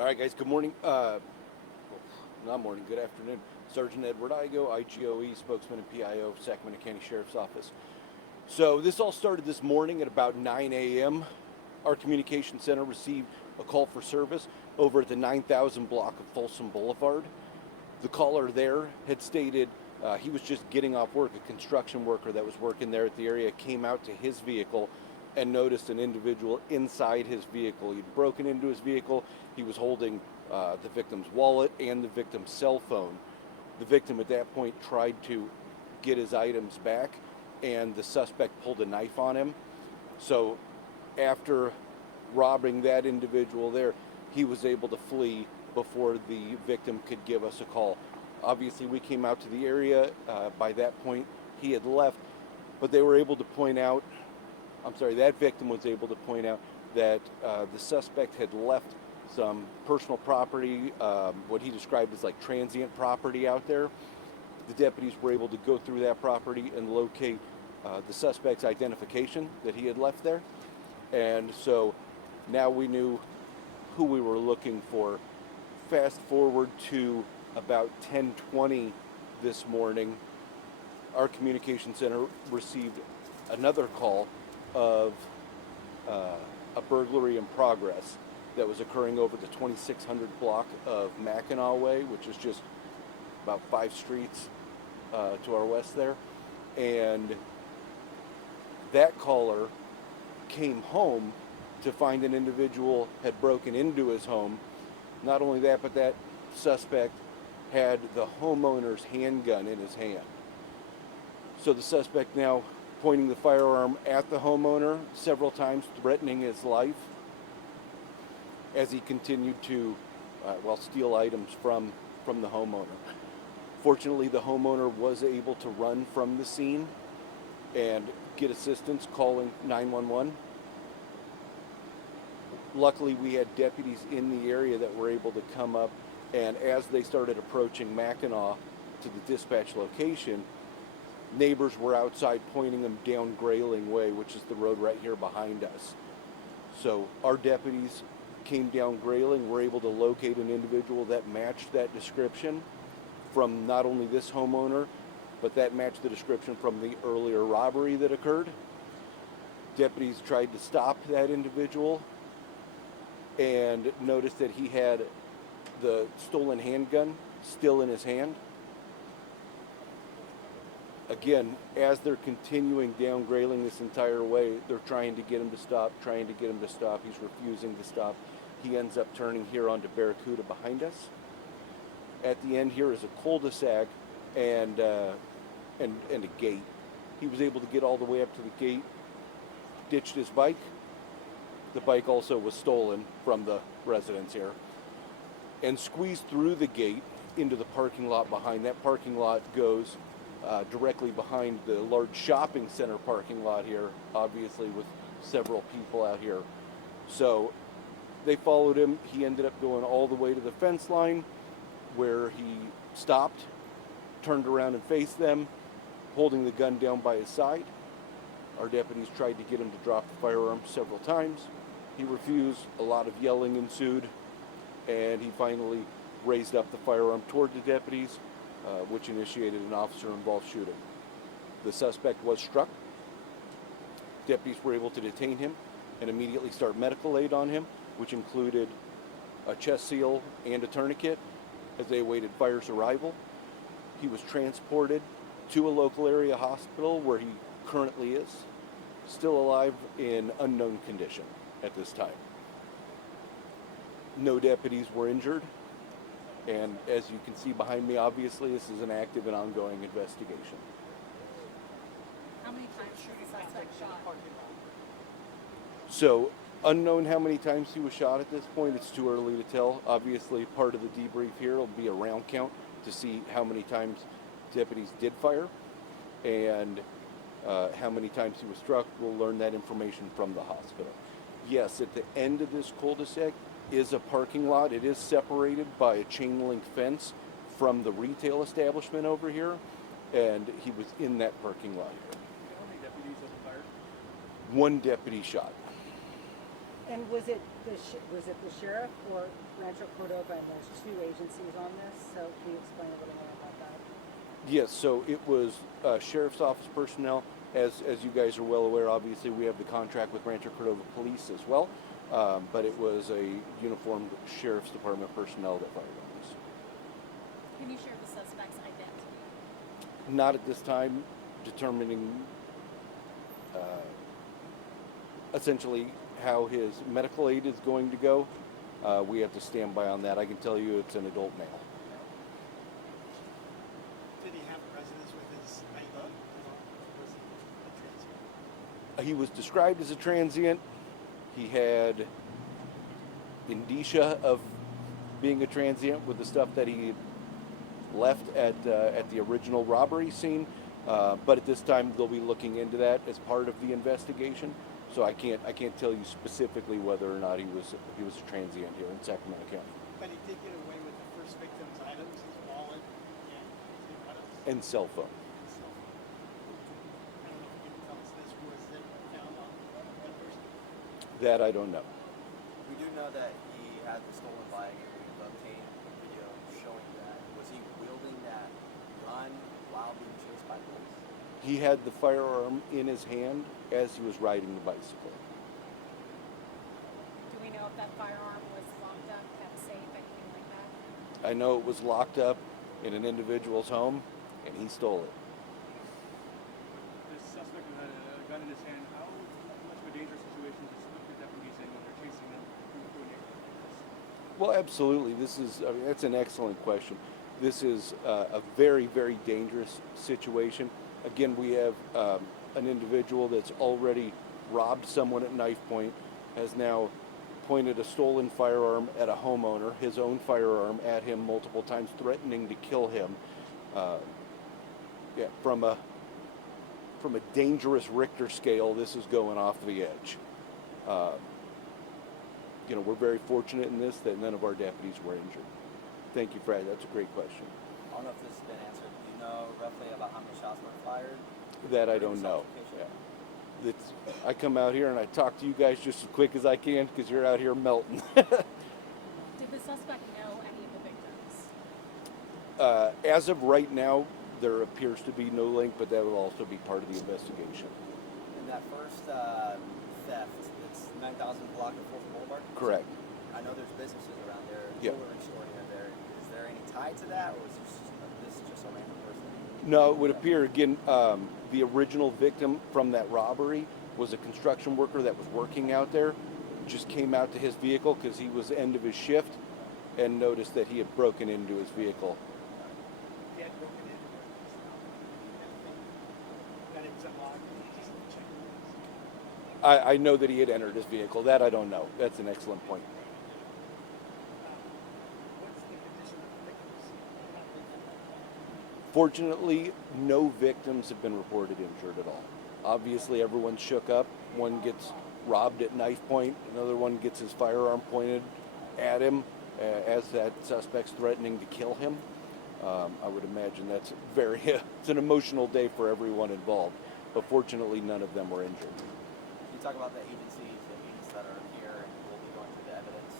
All right, guys, good morning. Not morning, good afternoon. Sergeant Edward Igo, IGOE, spokesman and PIO, Sacramento County Sheriff's Office. So this all started this morning at about 9 a.m. Our communication center received a call for service over at the 9000 block of Folsom Boulevard. The caller there had stated he was just getting off work. A construction worker that was working there at the area came out to his vehicle and noticed an individual inside his vehicle. He'd broken into his vehicle. He was holding the victim's wallet and the victim's cell phone. The victim at that point tried to get his items back, and the suspect pulled a knife on him. So after robbing that individual there, he was able to flee before the victim could give us a call. Obviously, we came out to the area. By that point, he had left, but they were able to point out, that victim was able to point out that the suspect had left some personal property, what he described as like transient property out there. The deputies were able to go through that property and locate the suspect's identification that he had left there. And so now we knew who we were looking for. Fast forward to about 10:20 this morning, our communication center received another call of a burglary in progress that was occurring over the 2600 block of Mackinac Way, which is just about 5 streets to our west there. And that caller came home to find an individual had broken into his home. Not only that, but that suspect had the homeowner's handgun in his hand. So the suspect now pointing the firearm at the homeowner several times, threatening his life as he continued to steal items from the homeowner. Fortunately, the homeowner was able to run from the scene and get assistance, calling 911. Luckily, we had deputies in the area that were able to come up, and as they started approaching Mackinac to the dispatch location, neighbors were outside pointing them down Grayling Way, which is the road right here behind us. So our deputies came down Grayling, were able to locate an individual that matched that description from not only this homeowner, but that matched the description from the earlier robbery that occurred. Deputies tried to stop that individual and noticed that he had the stolen handgun still in his hand. Again, as they're continuing down Grayling this entire way, they're trying to get him to stop. He's refusing to stop. He ends up turning here onto Barracuda behind us. At the end here is a cul-de-sac and a gate. He was able to get all the way up to the gate, ditched his bike. The bike also was stolen from the residence here, and squeezed through the gate into the parking lot behind. That parking lot goes directly behind the large shopping center parking lot here, obviously with several people out here. So they followed him. He ended up going all the way to the fence line where he stopped, turned around and faced them, holding the gun down by his side. Our deputies tried to get him to drop the firearm several times. He refused. A lot of yelling ensued, and he finally raised up the firearm toward the deputies, which initiated an officer-involved shooting. The suspect was struck. Deputies were able to detain him and immediately start medical aid on him, which included a chest seal and a tourniquet as they awaited fire's arrival. He was transported to a local area hospital where he currently is, still alive in unknown condition at this time. No deputies were injured. And as you can see behind me, obviously, this is an active and ongoing investigation. How many times was the suspect shot? So, unknown how many times he was shot at this point. It's too early to tell. Obviously, part of the debrief here will be a round count to see how many times deputies did fire and how many times he was struck. We'll learn that information from the hospital. Yes, at the end of this cul-de-sac is a parking lot. It is separated by a chain link fence from the retail establishment over here, and he was in that parking lot here. How many deputies have been fired? One deputy shot. And was it the sheriff or Rancho Cordova, and there's 2 agencies on this, so can you explain a little more about that? Yes, so it was sheriff's office personnel. As you guys are well aware, obviously we have the contract with Rancho Cordova Police as well, but it was a uniformed sheriff's department personnel that fired on us. Can you share the suspect's identity? Not at this time, determining essentially how his medical aid is going to go. We have to stand by on that. I can tell you it's an adult male. Did he have residence with his neighbor, or was he a transient? He was described as a transient. He had indicia of being a transient with the stuff that he left at the original robbery scene. But at this time, they'll be looking into that as part of the investigation. So I can't tell you specifically whether or not he was a transient here in Sacramento County. But he did get away with the first victim's items, his wallet and his items. And cell phone. So, I don't know if you can tell us this, was it found on that person? That I don't know. We do know that he had the stolen bike, and we've obtained video showing that. Was he wielding that gun while being chased by police? He had the firearm in his hand as he was riding the bicycle. Do we know if that firearm was locked up, kept safe, anything like that? I know it was locked up in an individual's home, and he stole it. This suspect who had a gun in his hand, how much of a dangerous situation does the deputies in when they're chasing them through a neighborhood like this? Well, absolutely. That's an excellent question. This is a very, very dangerous situation. Again, we have an individual that's already robbed someone at knife point, has now pointed a stolen firearm at a homeowner, his own firearm at him multiple times, threatening to kill him. From a dangerous Richter scale, this is going off the edge. We're very fortunate in this that none of our deputies were injured. Thank you, Fred. That's a great question. I don't know if this has been answered. Do you know roughly about how many shots were fired? That I don't know. I come out here and I talk to you guys just as quick as I can because you're out here melting. Did the suspect know any of the victims? As of right now, there appears to be no link, but that will also be part of the investigation. In that first theft, it's 9,000 block of 4th Boulevard? Correct. I know there's businesses around there, Yep. jewelry store near there. Is there any tie to that, or is this just a random person? No, it would appear, again, the original victim from that robbery was a construction worker that was working out there, just came out to his vehicle because he was end of his shift and noticed that he had broken into his vehicle. He had broken in, that it was unlocked, and he just checked it. I know that he had entered his vehicle. That I don't know. That's an excellent point. What's the condition of the victims? Fortunately, no victims have been reported injured at all. Obviously, everyone's shook up. One gets robbed at knife point. Another one gets his firearm pointed at him as that suspect's threatening to kill him. I would imagine that's it's an emotional day for everyone involved. But fortunately, none of them were injured. Can you talk about the agents that are here and will be going through the evidence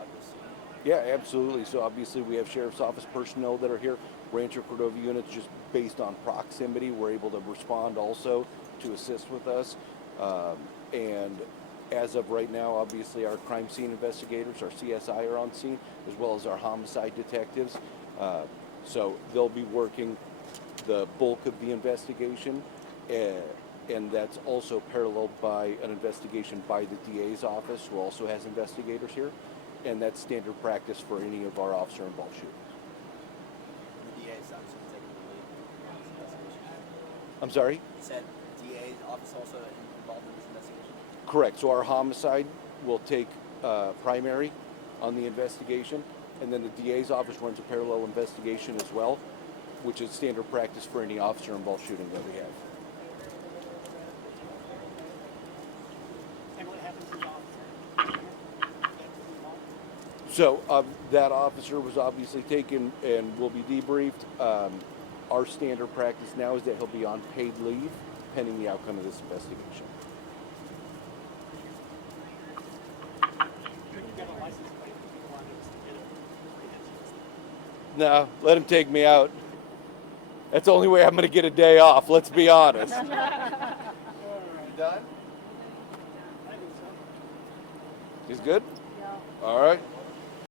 of this scene? Yeah, absolutely. So obviously we have sheriff's office personnel that are here. Rancho Cordova units, just based on proximity, we're able to respond also to assist with us. And as of right now, obviously our crime scene investigators, our CSI are on scene, as well as our homicide detectives. So they'll be working the bulk of the investigation. And that's also paralleled by an investigation by the DA's office, who also has investigators here. And that's standard practice for any of our officer-involved shootings. The DA's obviously taking the lead on this investigation. I'm sorry? You said DA's office also involved in this investigation? Correct. So our homicide will take primary on the investigation, and then the DA's office runs a parallel investigation as well, which is standard practice for any officer-involved shooting that we have. And what happens to the officer? So that officer was obviously taken and will be debriefed. Our standard practice now is that he'll be on paid leave pending the outcome of this investigation. You got a license plate? No, let him take me out. That's the only way I'm going to get a day off, let's be honest. All right. Done? I think so. He's good? Yeah. All right.